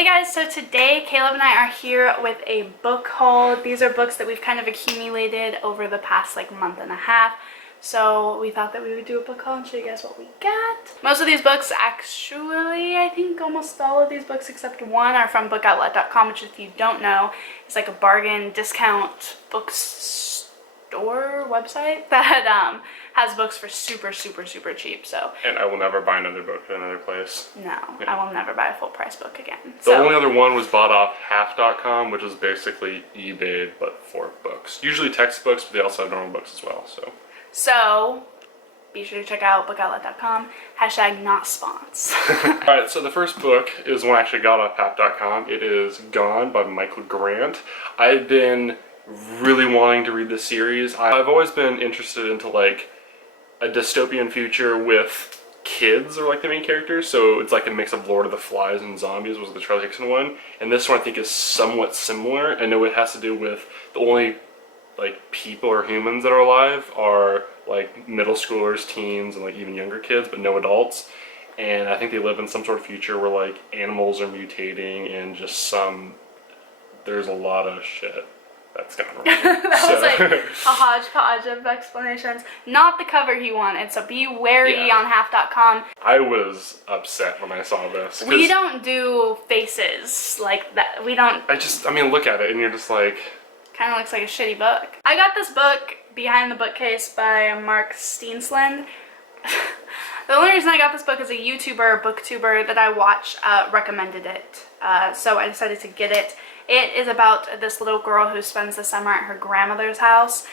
Hey guys, so today Caleb and I are here with a book haul. These are books that we've kind of accumulated over the past month and a half. So we thought that we would do a book haul and show you guys what we got. Most of these books, actually, I think almost all of these books except one are from BookOutlet.com, which if you don't know, is like a bargain discount bookstore website that has books for super cheap. So and I will never buy another book at another place. No, yeah. I will never buy a full price book again. The only other one was bought off half.com, which is basically eBay but for books. Usually textbooks, but they also have normal books as well. So be sure to check out BookOutlet.com. # not spons. Alright, so the first book is one I actually got off half.com. It is Gone by Michael Grant. I've been really wanting to read this series. I've always been interested into a dystopian future with kids are the main characters, so it's like a mix of Lord of the Flies and zombies was the Charlie Hickson one, and this one I think is somewhat similar. I know it has to do with the only people or humans that are alive are middle schoolers, teens, and even younger kids, but no adults. And I think they live in some sort of future where animals are mutating and just there's a lot of shit that's gone wrong. That was a hodgepodge of explanations. Not the cover he wanted, so be wary on half.com. I was upset when I saw this. We don't do faces like that. We don't. I mean, look at it and you're just like... Kind of looks like a shitty book. I got this book, Behind the Bookcase by Mark Steensland. The only reason I got this book is a booktuber that I watch recommended it. So I decided to get it. It is about this little girl who spends the summer at her grandmother's house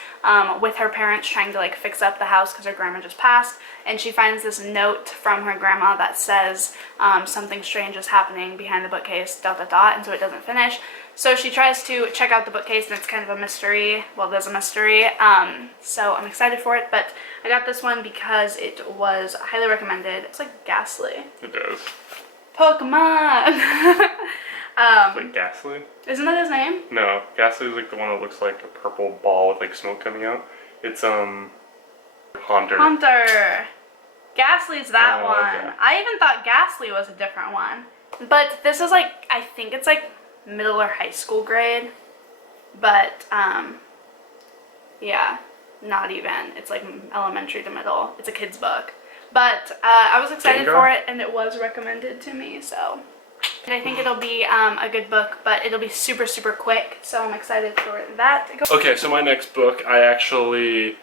with her parents trying to fix up the house because her grandma just passed. And she finds this note from her grandma that says something strange is happening behind the bookcase, ... and so it doesn't finish. So she tries to check out the bookcase and it's kind of a mystery. Well, there's a mystery. So I'm excited for it, but I got this one because it was highly recommended. It's like Ghastly. It does. Pokemon! Ghastly? Isn't that his name? No, Ghastly is the one that looks like a purple ball with smoke coming out. It's Haunter. Ghastly's that one. Okay. I even thought Ghastly was a different one. But this is I think it's middle or high school grade. But yeah, not even. It's elementary to middle. It's a kid's book. But I was excited for it and it was recommended to me, so. And I think it'll be a good book, but it'll be super quick, so I'm excited for that. Okay, so my next book I actually,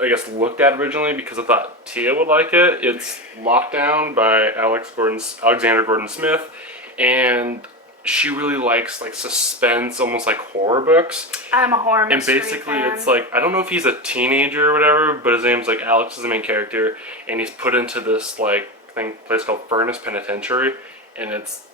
looked at originally because I thought Tia would like it. It's Lockdown by Alexander Gordon Smith, and she really likes suspense, almost horror books. I'm a horror mystery And basically fan. it's I don't know if he's a teenager or whatever, but his name's Alex is the main character, and he's put into this place called Furnace Penitentiary. And it's,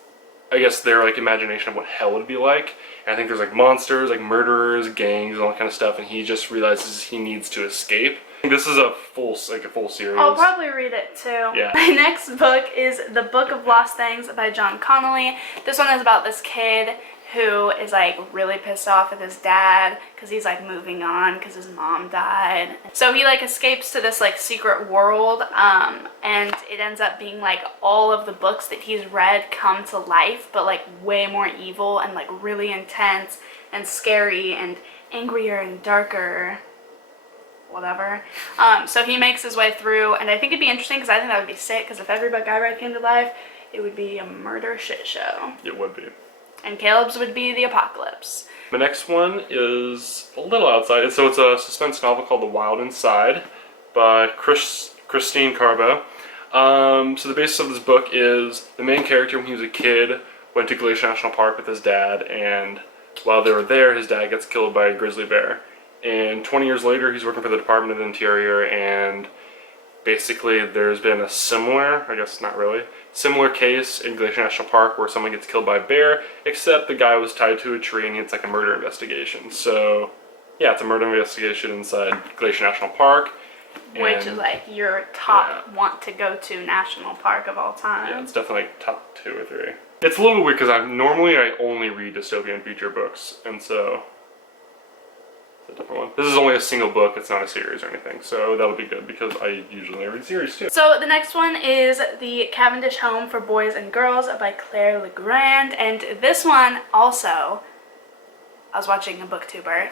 I guess, their imagination of what hell would be like. And I think there's monsters, murderers, gangs, and all that kind of stuff. And he just realizes he needs to escape. This is a full series. I'll probably read it too. Yeah. My next book is The Book of Lost Things by John Connolly. This one is about this kid who is really pissed off at his dad because he's moving on because his mom died. So he escapes to this secret world, and it ends up being all of the books that he's read come to life, but way more evil and really intense and scary and angrier and darker. Whatever. So he makes his way through, and I think it'd be interesting because I think that would be sick, because if every book I read came to life, it would be a murder shit show. It would be. And Caleb's would be the apocalypse. The next one is a little outside. So it's a suspense novel called The Wild Inside by Christine Carbo. So the basis of this book is the main character, when he was a kid, went to Glacier National Park with his dad, and while they were there, his dad gets killed by a grizzly bear. And 20 years later, he's working for the Department of the Interior, and basically there's been a similar, I guess not really, similar case in Glacier National Park where someone gets killed by a bear, except the guy was tied to a tree and it's a murder investigation. So yeah, it's a murder investigation inside Glacier National Park. Which is your top want to go to national park of all time. Yeah, it's definitely top 2 or 3. It's a little bit weird because I only read dystopian future books, and so a different one. This is only a single book, it's not a series or anything, so that'll be good because I usually read series too. So the next one is The Cavendish Home for Boys and Girls by Claire Legrand, and this one also, I was watching a booktuber.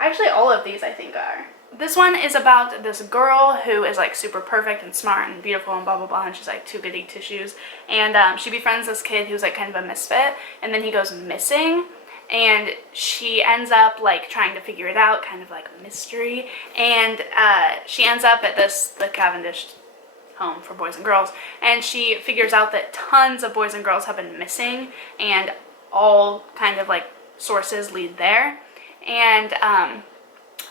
Actually all of these I think are. This one is about this girl who is like super perfect and smart and beautiful and blah blah blah, and she's like too goody two shoes, and she befriends this kid who's like kind of a misfit, and then he goes missing, and she ends up like trying to figure it out, kind of like a mystery, and she ends up at the Cavendish Home for Boys and Girls, and she figures out that tons of boys and girls have been missing, and all kind of like sources lead there, and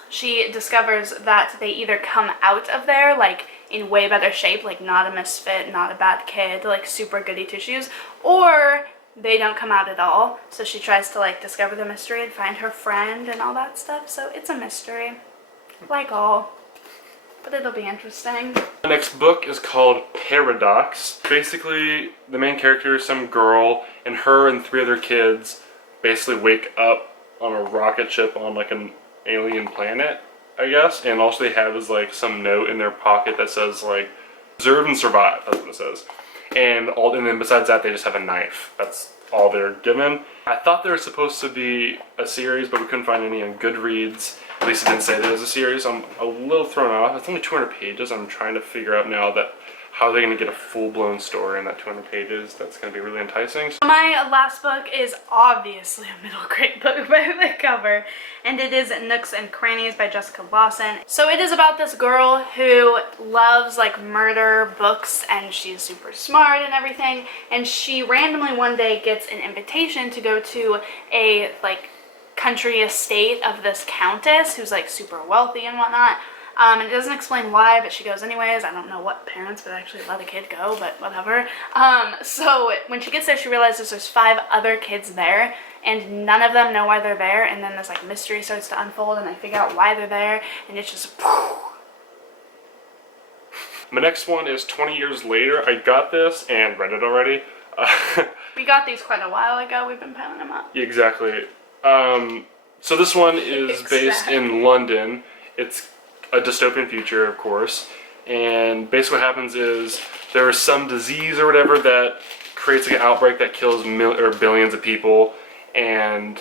she discovers that they either come out of there like in way better shape, like not a misfit, not a bad kid, like super goody two shoes, or they don't come out at all. So she tries to like discover the mystery and find her friend and all that stuff. So it's a mystery, like all, but it'll be interesting. The next book is called Paradox. Basically, the main character is some girl, and her and 3 other kids basically wake up on a rocket ship on like an alien planet, I guess, and all they have is like some note in their pocket that says like "Observe and survive." That's what it says, and then besides that, they just have a knife. That's all they're given. I thought there was supposed to be a series, but we couldn't find any on Goodreads. At least it didn't say there was a series. I'm a little thrown off. It's only 200 pages. I'm trying to figure out now that how they're going to get a full-blown story in that 200 pages. That's going to be really enticing. My last book is obviously a middle grade book by the cover, and it is Nooks and Crannies by Jessica Lawson. So it is about this girl who loves like murder books, and she's super smart and everything, and she randomly one day gets an invitation to go to a like country estate of this countess who's like super wealthy and whatnot. And it doesn't explain why, but she goes anyways. I don't know what parents would actually let a kid go, but whatever. So when she gets there, she realizes there's 5 other kids there, and none of them know why they're there, and then this like mystery starts to unfold, and they figure out why they're there, and it's just... My next one is 20 Years Later. I got this and read it already. We got these quite a while ago. We've been piling them up. Exactly. So this one is based in London. It's a dystopian future, of course, and basically what happens is there is some disease or whatever that creates like an outbreak that kills billions of people, and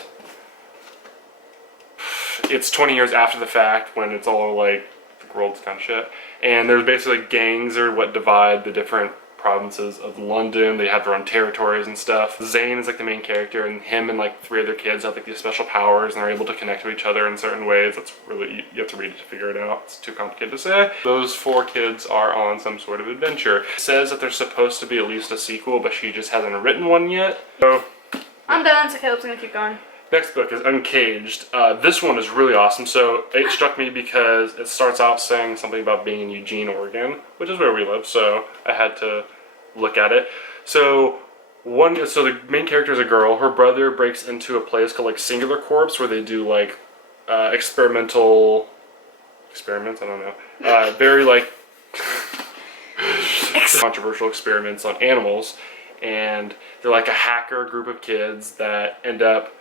it's 20 years after the fact when it's all like the world's kind of shit, and there's basically gangs are what divide the different provinces of London. They have their own territories and stuff. Zane is like the main character, and him and like 3 other kids have like these special powers, and they're able to connect to each other in certain ways. That's really, you have to read it to figure it out. It's too complicated to say. Those 4 kids are on some sort of adventure. It says that there's supposed to be at least a sequel, but she just hasn't written one yet. So I'm done, so Caleb's gonna keep going. Next book is Uncaged. This one is really awesome. So it struck me because it starts out saying something about being in Eugene, Oregon, which is where we live, so I had to look at it. So the main character is a girl. Her brother breaks into a place called like Singular Corpse, where they do like experimental experiments. I don't know. Very like controversial experiments on animals, and they're like a hacker group of kids that end up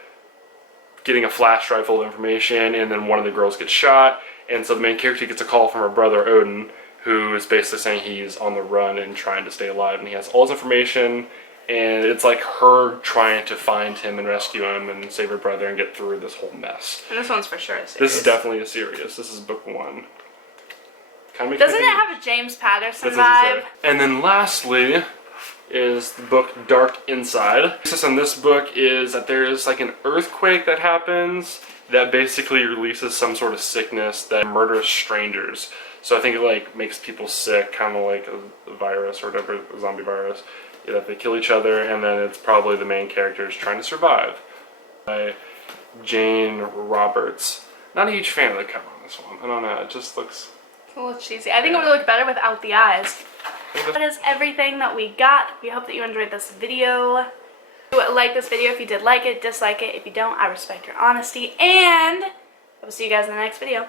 getting a flash drive full of information, and then one of the girls gets shot, and so the main character gets a call from her brother Odin, who is basically saying he's on the run and trying to stay alive, and he has all his information, and it's like her trying to find him and rescue him and save her brother and get through this whole mess. And this one's for sure a series. This is definitely a series. This is book 1. Doesn't it have a James Patterson vibe? And then lastly is the book Dark Inside. The basis on this book is that there is like an earthquake that happens that basically releases some sort of sickness that murders strangers. So I think it like makes people sick, kind of like a virus or whatever, a zombie virus, that they kill each other, and then it's probably the main characters trying to survive. By Jane Roberts. Not a huge fan of the cover on this one. I don't know, it just looks... It's a little cheesy. I think it would look better without the eyes. That is everything that we got. We hope that you enjoyed this video. Like this video if you did like it, dislike it if you don't. I respect your honesty, and I will see you guys in the next video.